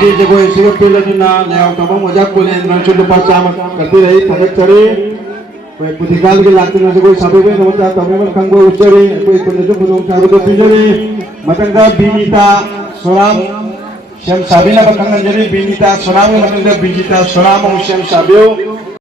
Jadi jago isi pilih tu na lewat kamu mojak boleh nanti lupa sama kerja lagi tarik cari, kau putikal ke latin nasi kau sampai pun kamu tak tahu memang kamu ucari, kau ikut nanti pun kamu tu pilih, macam dah binita soram, siam sabila bakal jadi binita soram, macam dah binita soram, siam sabio.